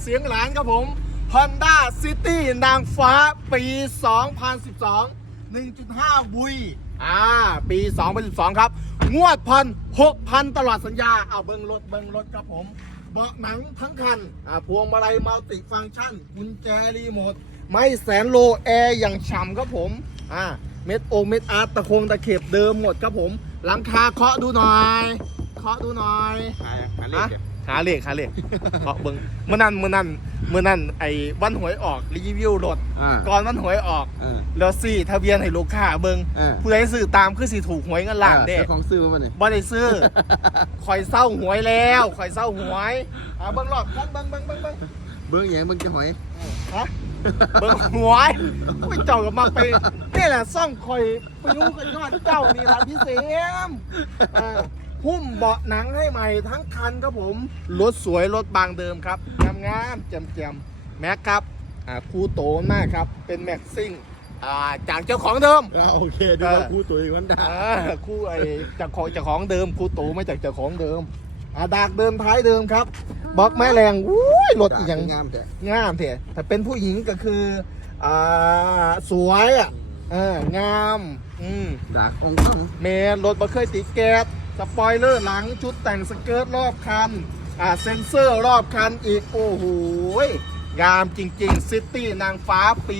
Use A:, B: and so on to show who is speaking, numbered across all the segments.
A: เสียงหลานครับผม Honda City นางฟ้าปี 2012 1.5บุยอ่า ปี 2012 ครับ งวดพัน6,000ตลอดสัญญา เอาเบิ้งรถเบิ้งรถครับผม เบาะหนังทั้งคัน อ่า พวงมาลัยมัลติฟังก์ชันกุญแจรีโมท ไม่แสนโลแอร์อย่างฉ่ำครับผม อ่า เม็ดโอเม็ดอาร์ตตะคงตะเข็บเดิมหมดครับผม หลังคาเคาะดูหน่อย เคาะดูหน่อย
B: หาหาเลขเก็
A: หาเลขหาเลขเคาะเบิ้งเมื่อนั้นเมื่อนั้นเมื่อนั้นไอ้วันหวยออกรีวิวรถ
B: อ่า
A: ก่อนวันหวยออก
B: เออ
A: แล้วสี่ทะเบียนให้ลูกค้าเบิ้ง
B: เออ
A: ผู้ใดซื้อตามคือสิถูกหวยเงินล้านเด้
B: เจ้าของซื้อมาเนี่ย
A: บ่ได้ซื้อ คอยเศร้าหวยแล้วคอยเศร้าหวยอ่าเบิ้งรอบคันเบิ้งเบิ้งเบิ้งเบิ้ง
B: เบิ้งแหงเบิ้งจะหอย
A: ฮะ เบิ้งหวยโอ้ยเจ้ากับมาไปนี่แหละซ่องคอยไปรู้กันยอดเจ้านี่ละพี่เสียมอ่า หุ้มเบาะหนังให้ใหม่ทั้งคันครับผม รถสวยรถบางเดิมครับงามงามๆแจ่มแจ่มๆแม็กครับอ่าคูโตมากครับ เป็นแม็กซิ่งอ่าจากเจ้าของเดิม
B: อ่าโอเคดูว่าคู่ตัวอีกวันดา
A: อ่าคู่ไอ้เจากของเจากของเดิมคู่โตไม่จากเจ้าของเดิมอ่าดากเดิมท้ายเดิมครับบล็อกแม่แรงอุ้ยรถอีกอย่าง
B: งามแต่
A: งามเถอะแต่เป็นผู้หญิงก็คืออ่าสวยอะเอองามอืม
B: ดากองค์ต้อง
A: เมนรถมาเคยติดแก๊ส สปอยเลอร์หลังชุดแต่งสเกิร์ตรอบคัน อ่าเซ็นเซอร์รอบคันอีก โอ้โหงามจริงๆซิตี้นางฟ้าปี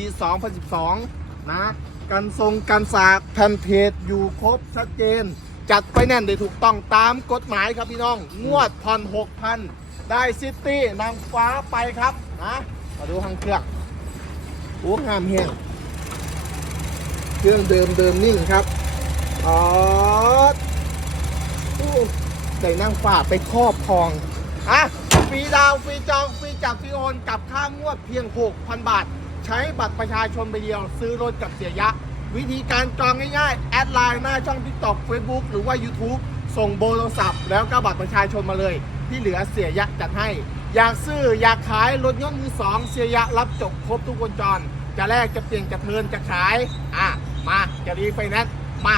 A: 2012 นะ กันทรงกันสากแผ่นเพจอยู่ครบชัดเจน จัดไปแน่นได้ถูกต้องตามกฎหมายครับพี่น้อง งวดผ่อน6,000ได้ซิตี้นางฟ้าไปครับนะมาดูทางเครื่องโอ้งามเฮียงเครื่องเดิมเดิมนิ่งครับอ๋อ อู้ได้นั่งฝ่าไปครอบครอง อะ ฟรีดาว ฟรีจอง ฟรีจับฟรีโอนกับค่างวดเพียง 6,000 บาท ใช้บัตรประชาชนไปเดียว ซื้อรถกับเสียยะ วิธีการจองง่ายๆ แอดไลน์หน้าช่อง TikTok Facebook หรือว่า YouTube ส่งโบโทรศัพท์ แล้วก็บัตรประชาชนมาเลย ที่เหลือเสียยะจัดให้ อยากซื้ออยากขายรถยนต์มือสองเสียยะรับจบครบทุกวงจร จะแลกจะเปลี่ยนจะเทินจะขาย อะ มาจะรีไฟแนนซ์มา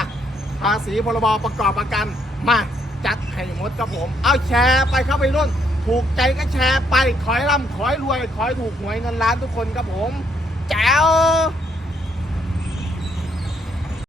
A: ภาษีพรบประกอบประกันมา จัดให้หมดครับผม เอาแชร์ไปครับไปรุ่น ถูกใจก็แชร์ไป ขอให้ร่ำขอให้รวย ขอให้ถูกหวยเงินล้านทุกคนครับผม แจ๋ว